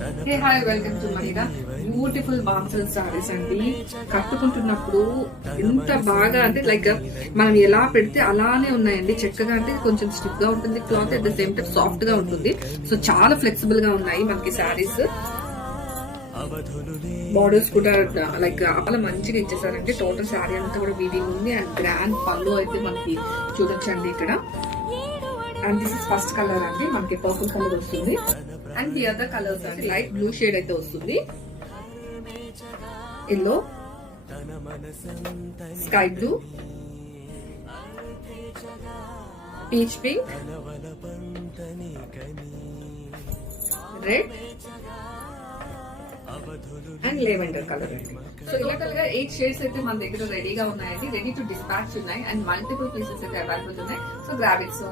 Hey hi, welcome to మహిళ. Beautiful బాన్సల్ saris అండి. కట్టుకుంటున్నప్పుడు ఎంత బాగా అంటే లైక్ మనం ఎలా పెడితే అలానే ఉన్నాయండి. చక్కగా అంటే కొంచెం స్టిఫ్ గా ఉంటుంది cloth, at the same time soft గా ఉంటుంది. సో చాలా ఫ్లెక్సిబుల్ గా ఉన్నాయి మనకి సారీస్. బార్డర్స్ కూడా లైక్ చాలా మంచిగా ఇచ్చేసారండి. టోటల్ శారీ అంతా కూడా వీవింగ్ ఉంది అండ్ గ్రాండ్ పళ్ళు అయితే మనకి చూడొచ్చండి ఇక్కడ. And this is first colour అండి, మనకి పర్పుల్ కలర్ వస్తుంది. అండ్ ది అదర్ కలర్స్ అండి లైట్ బ్లూ షేడ్ అయితే వస్తుంది, yellow, sky blue, peach pink, red and lavender colour అండి. సో ఇలా కలర్ 8 షేడ్స్ అయితే మన దగ్గర రెడీగా ఉన్నాయండి. రెడీ టు డిస్పాచ్ ఉన్నాయి అండ్ మల్టిపుల్ పీసెస్ అయితే అవైలబుల్ ఉన్నాయి. So grab it. సో